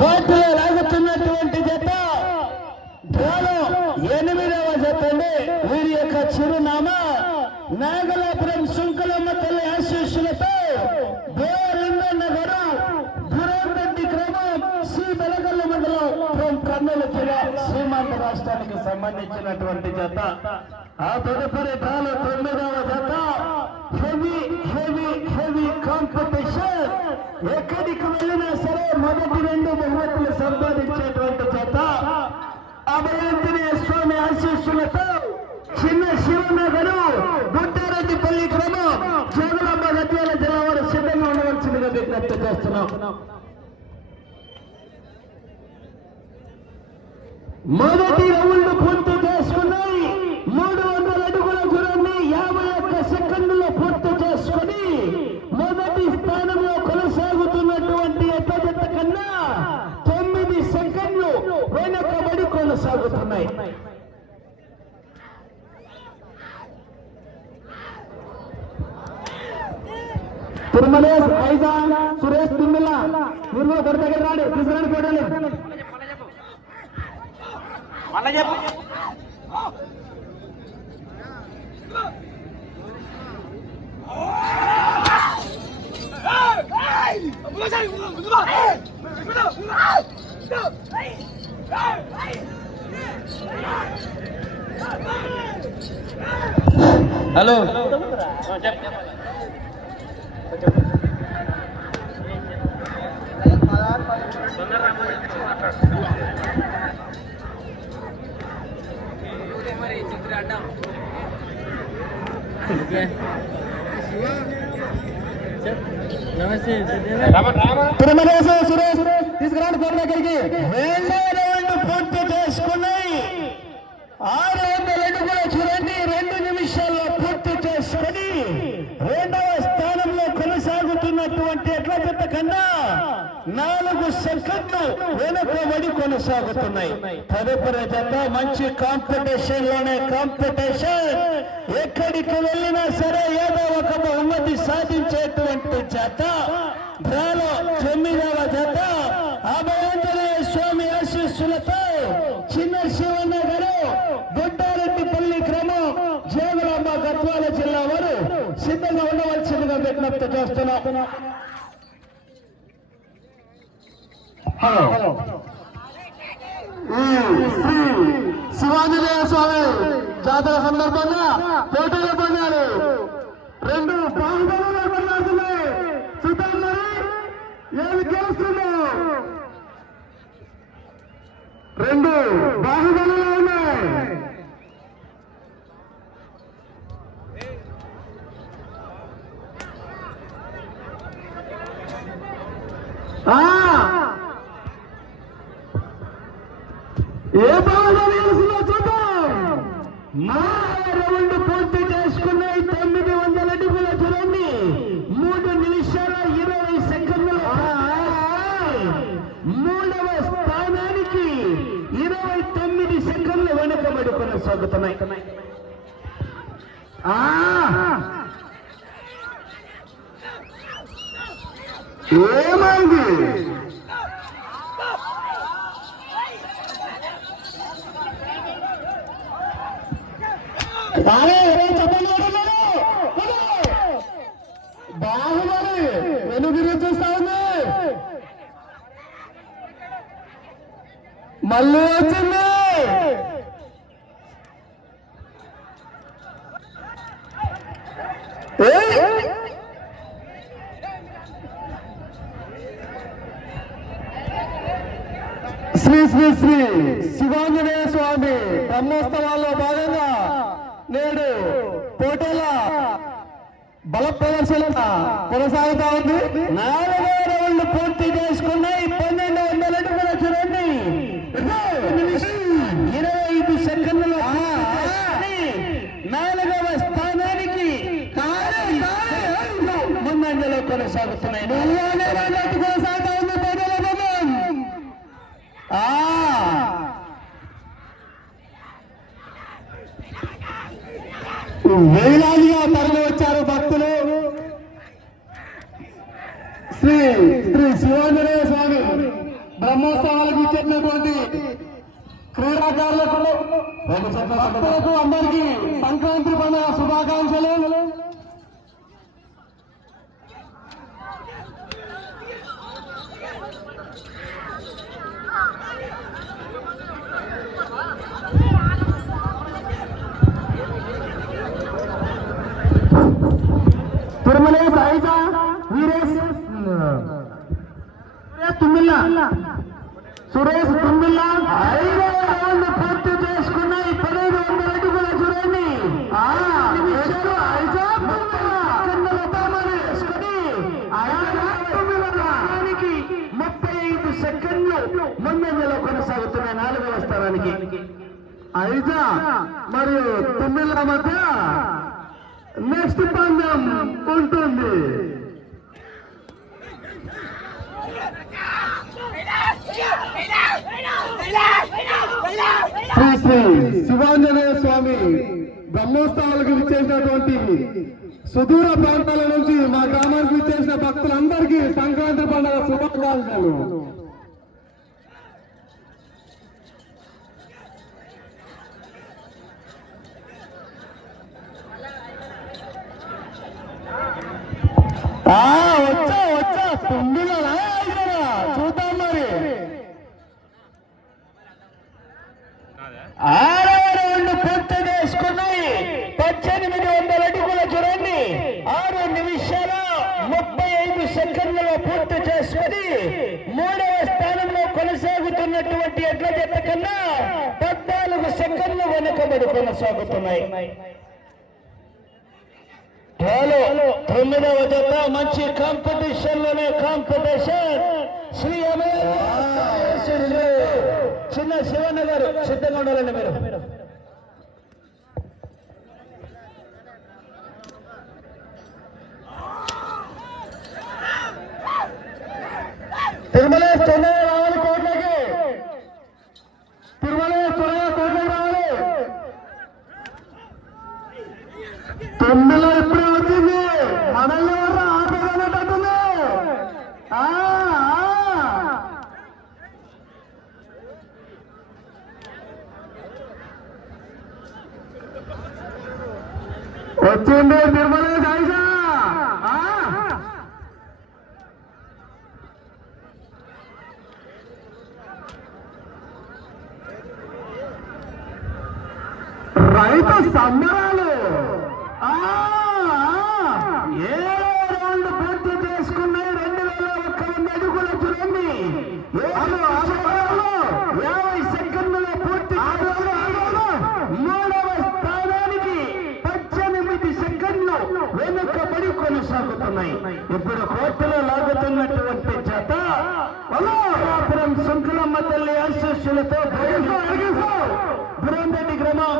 కోర్టులో లాగుతున్నటువంటి జత డ్రాలో 8వ జత అండి. వీరి యొక్క చిరునామా నాగలాపురం సుంకలమ్మ తల్లి ఆశీస్సులతో బోరంగన్న గారు గురంరెడ్డి గ్రామం శ్రీ బెలగల్ల మండలం కర్నూలు జిల్లా సీమాంత రాష్ట్రానికి సంబంధించినటువంటి జత. ఆ తదుపరి డ్రాలో 9వ జత హెవీ హెవీ హెవీ కాంపిటీషన్. ఎక్కడికి వెళ్ళినా సరే మొదటి 2 బహుమతులు సంపాదించేటువంటి జత. అభయాంజనేయ స్వామి ఆశీస్సులతో చిన్న శివనగరు గుట్టారెడ్డిపల్లి గ్రామం జోగులాంబ గద్వాల జిల్లా వారు సిద్ధంగా ఉండవలసిందిగా విజ్ఞప్తి చేస్తున్నాం. మొదటి రౌండ్ పూర్తి చేసుకున్నాయి. 300 అడుగుల దూరాన్ని 51 సెకండ్లలో పూర్తి చేసుకుని మొదటి స్థానంలో కొనసాగుతున్నటువంటి ఎడ్ల జత కన్నా 9 సెకండ్లు వెనుకబడి కొనసాగుతున్నాయి. తిరుమలేష్ ఐజాన్ సురేష్ తిమ్మిల మీరు దొర దగ్గర రాడు తీసుకురాని చూడాలి. హలో తిరుమలేశ సురేష్ తీసుకురాండి కోట దగ్గరికి. 2వ రౌండ్ పూర్తి చేసుకున్నాయి. 600 అడుగుల చూడండి 2 నిమిషాల్లో పూర్తి చేసుకుని 2వ స్థానంలో కొనసాగుతున్నటువంటి ఎడ్ల జత కన్నా 4 సెకండ్లు వెనుకబడి కొనసాగుతున్నాయి. తదుపరి జత మంచి కాంపిటీషన్ లోనే కాంపిటీషన్. ఎక్కడికి వెళ్ళినా సరే ఏదో ఒక బహుమతి సాధించేటువంటి జత. డ్రాలో 9వ జత అభయాంజనేయ స్వామి ఆశీస్సులతో చిన్న శివన్న గారు గుట్టారెడ్డిపల్లి గ్రామం జోగులాంబ గద్వాల జిల్లా వారు సిద్ధంగా ఉండవలసిందిగా విజ్ఞప్తి చేస్తున్నాం. శివాంజనేయ స్వామి జాతర సందర్భంగా పోటీలు పొందారు. 2 బాహుబలులు కొట్లాడుతున్నాయి. చూద్దాం మరి ఏమి గెలుస్తున్నావు. 2 బాహుబలులు ఉన్నాయి. ఏ బాహుబలి చూద్దాం. 4వ రౌండ్ పూర్తి చేసుకున్నాయి. 900 అడుగుల చూడండి 3 నిమిషాల 20 సెకండ్లు. 3వ స్థానానికి 29 సెకండ్లు వెనుకబడి కొనసాగుతున్నాయి. ఏమైంది? బాహుబలి వెనుదిరి చూస్తా ఉంది. మళ్ళీ వచ్చింది. శ్రీ శ్రీ శ్రీ శివాంజనేయ స్వామి బ్రహ్మోత్సవాల్లో భాగంగా నేడు పోటీల బల ప్రదర్శన కొనసాగుతా ఉంది. 4వ రౌండ్ పూర్తి చేసుకున్నాయి. 1200 అడుగుల చూడండి 25 సెకండ్లు. 4వ స్థానానికి ముందంజలో కొనసాగుతున్నాయి. కొనసాగుతా ఉంది పోటీల భాగం. వేలాదిగా తరలి వచ్చారు భక్తులు. శ్రీ శ్రీ శివాంజనేయ స్వామి బ్రహ్మోత్సవాలకు ఇచ్చేటటువంటి క్రీడాకారులకు భక్తులకు అందరికీ సంక్రాంతి పండుగ శుభాకాంక్షలు. తిరుమలేశ్ ఐజా వీరేష్ సురేష్ తుమ్మిల్లా 5వ రౌండ్ పూర్తి చేసుకున్నాయి. 1500 అడుగుల చూడండి. 35 సెకండ్లు ముందంజలో కొనసాగుతున్న 4వ స్థానానికి ఐజా మరియు తుమ్మిల్లా మధ్య నెక్స్ట్ పందెం ఉంటుంది. శ్రీ శ్రీ శివాంజనేయ స్వామి బ్రహ్మోత్సవాలకు విచ్చేసినటువంటి సుదూర ప్రాంతాల నుంచి మా గ్రామానికి విచ్చేసిన భక్తులందరికీ సంక్రాంతి పండుగ శుభాకాంక్షలు. వచ్చా తొమ్మిదిగా చూద్దాం మరి. 6వ రౌండ్ పూర్తి చేసుకున్నాయి. 1800 అడుగుల చూడండి. 6 నిమిషాల 35 సెకండ్లలో పూర్తి చేసుకుని 3వ స్థానంలో కొనసాగుతున్నటువంటి ఎడ్ల జత కన్నా 14 సెకండ్లు వెనుకబడి కొనసాగుతున్నాయి. 9వ జత మంచి కాంపిటీషన్ లోనే కాంపిటీషన్. శ్రీ చిన్న శివన్న గారు సిద్ధంగా ఉండాలండి మీరు. తిరుమలేశ్ త్వరగా రావాలి కోట్లకి. తిరుమలేశ్ త్వరగా కోట్లకి రావాలి. 9లో ఇప్పుడే వచ్చింది. మనల్ని ఎవరు ఆపేదన్నట్టుంది. వచ్చింది తిరుమలేశ్ ఐజా. రైతు సంబరాలు. 7వ రౌండ్ పూర్తి చేసుకున్నాయి. 2100 అడుగుల చూడండి. 50 సెకండ్ల పూర్తి. 3వ స్థానానికి 18 సెకండ్లు వెనుకబడి కొనసాగుతున్నాయి. ఇప్పుడు కోర్టులో లాగుతున్నటువంటి జత వల్లాపురం శంకులమ్మ తల్లి ఆశీస్సులతో బృందటి గ్రామం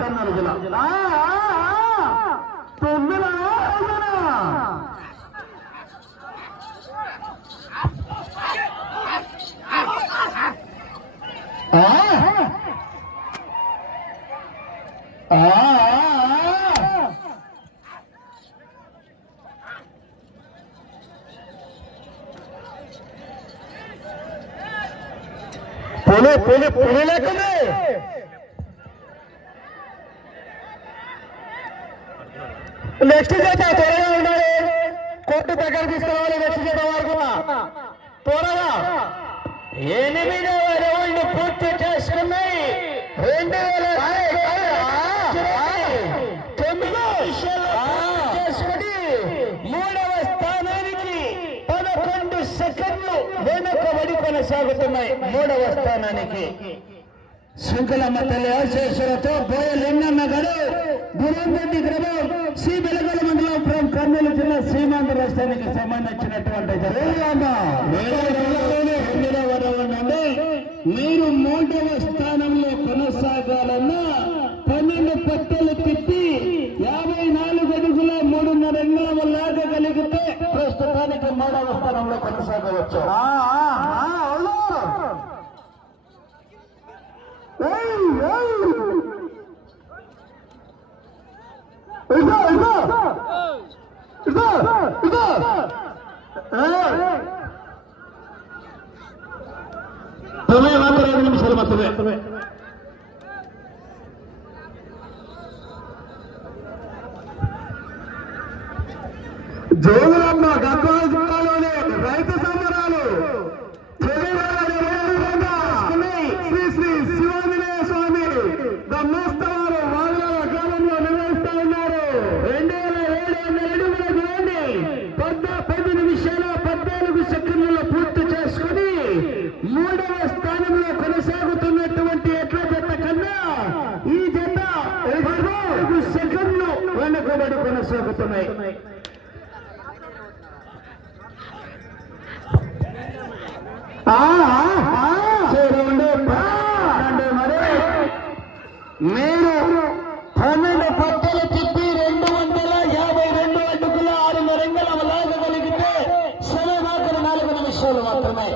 కన్నడ జిల్లా. పులి లేకుండా నెక్స్ట్ జత త్వరగా ఉండాలి. కోర్టు దగ్గర తీసుకోవాలి. నెక్స్ట్ జత వరకు త్వరగా. 8వ రౌండ్ పూర్తి చేసుకున్నాయి. 2009 చేసుకుని 3వ స్థానానికి 11 సెకండ్లు వెనుకబడి కొనసాగుతున్నాయి. 3వ స్థానానికి శంకులమ్మ తల్లి ఆశీస్సులతో బోయలింగన్న గారు బురందటి గ్రామం సి బెలగల మండలం కర్నూలు జిల్లా సీమాంధ్ర రాష్ట్రానికి సంబంధించినటువంటి 8వ రౌండ్ నుండి మీరు 3వ స్థానంలో కొనసాగాలన్నా 12 పట్టలు తిప్పి 54 అడుగుల 3.5 అంగుళాల లాగగలిగితే ప్రస్తుతానికి 3వ స్థానంలో కొనసాగవచ్చు. సమయం మాత్రం 5 నిమిషాలు మాత్రమే. జోగులమ్మ గద్వాల జిల్లాలోని రైతు సంబరాలు శ్రీ శ్రీ శివాంజనేయ స్వామి బ్రహ్మోత్సవాలు వాగుల గ్రామంలో నిర్వహిస్తా ఉన్నారు. 2700 అడుగుల దూరాన్ని 10 నిమిషాల 14 సెకండ్లలో పూర్తి చేసుకుని 3వ స్థానంలో కొనసాగుతున్నటువంటి ఎట్ల జత కన్నా ఈ జత 14 సెకండ్లు వెనుకబడి కొనసాగుతున్నాయి. మీరు 12 పట్టలు తిప్పి 252 అడుగుల 6 రంగుల లాగగలిగితే సమయమాకలు 4 నిమిషాలు మాత్రమే.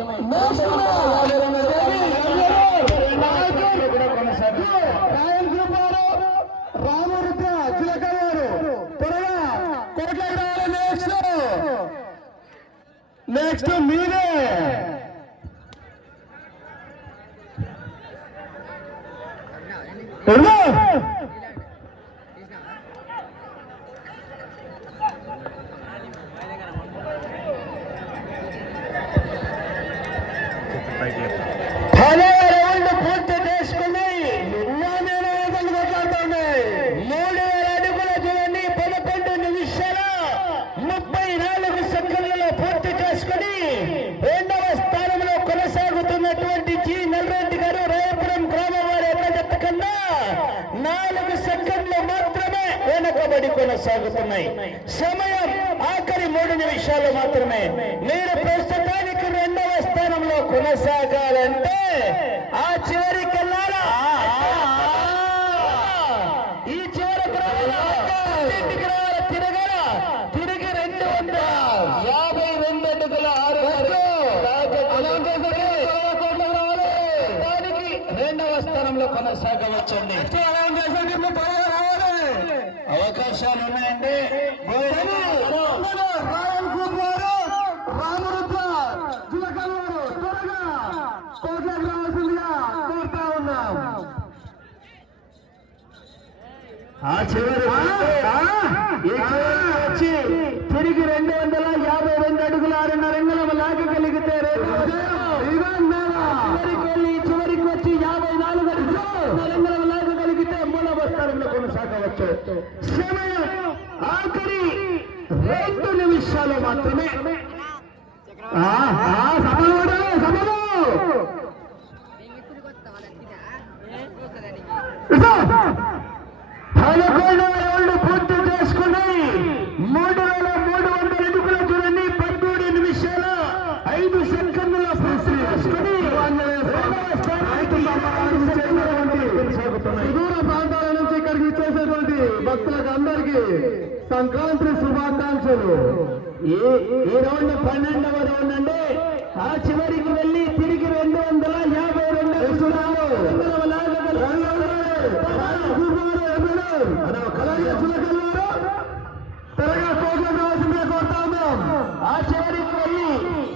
రామరుద్ర చిలకవారు త్వరగా నెక్స్ట్ మీరే పూర్తి చేసుకుని 3000 అడుగుల చూడండి 11 నిమిషాల 34 సెకండ్లలో పూర్తి చేసుకుని 2వ స్థానంలో కొనసాగుతున్నటువంటి జి నల్రెడ్డి గారు రాయపురం గ్రామం వారి ఎట్ల జత కన్నా 4 సెకండ్లు మాత్రమే వెనుకబడి కొనసాగుతున్నాయి. సమయం ఆఖరి 3 నిమిషాలు మాత్రమే. మీరు ప్రస్తుతానికి 2వ స్థానంలో కొనసాగాలంటే ఆ చివరికి వెళ్ళాలా, ఈ చివరికి తిరగల తిరిగి 252 అడుగుల 2వ స్థానంలో కొనసాగవచ్చండి. అవకాశాలు ఉన్నాయండి. రామరుద్ర జిలకల్వారు త్వరగా కోట్లకు రావాల్సిందిగా కోరుతా ఉన్నాం. ఆ చివరి వచ్చి తిరిగి 252 అడుగుల 6 రంగుల లాగగలిగితే చివరికి వచ్చి 54 అడుగుల రంగుల లాగగలిగితే 3వ స్థానంలో కొనసాగవచ్చు. సమయం ఆఖరి 2 నిమిషాలు మాత్రమే. సభలో 11 పూర్తి చేసుకుని 3300 అడుగుల చూడండి 13 నిమిషాల 5 సెకండ్ల పూర్తి చేసుకుని సుదూర ప్రాంతాల నుంచి ఇక్కడికి ఇచ్చేసేటువంటి భక్తులకు అందరికీ సంక్రాంతి శుభాకాంక్షలు. ఈ రౌండ్ 12వ రౌండ్ అండి. ఆ చివరికి వెళ్ళి తిరిగి 252 అడుగులు త్వరగా కోట్లకు రావాల్సిందే కోరుతా ఉన్నాం. ఆ చివరికి వెళ్ళి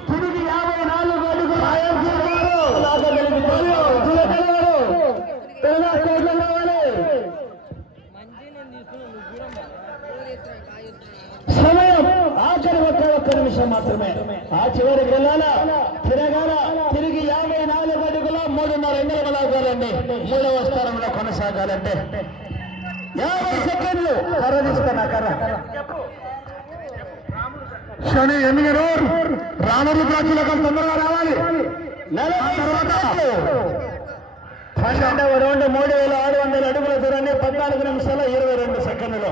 తిరిగి 54 అడుగులు త్వరగా కోట్లకు రావాలి. సమయం ఆఖరి 1 నిమిషం మాత్రమే. ఆ చివరికి వెళ్ళాలా తిరగాల తిరిగి 54 అడుగుల 3.5 రంగుల లాగాలండి. 3వ స్థానంలో కొనసాగాలంటే 50 సెకండ్లు తీసుకున్నా కర్ర శని ఎన్నికలు రామరుద్ర చిలకం తొందరగా రావాలి. తర్వాత 12వ రౌండ్ 3600 అడుగుల దూరాన్ని 14 నిమిషాల 22 సెకండ్లు.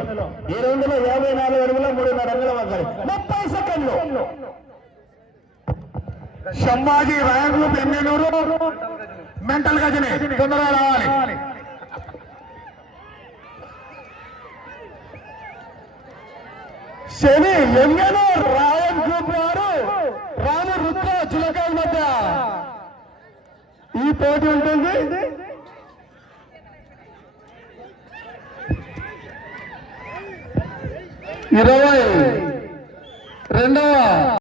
ఈ రౌండ్లో 54 అడుగుల 3.5 రంగుల వగ్గాలి 30 సెకండ్లు. సంభాజీ రాయల్ గ్రూప్ ఎమ్మెల్యేలు మెంటల్ గజని తొందరగా రావాలి. శని ఎమ్మెల్యే రాయల్ గ్రూప్ వారు రామరుద్ర చిలకల మధ్య ఈ పోటీ ఉంటుంది. 22వ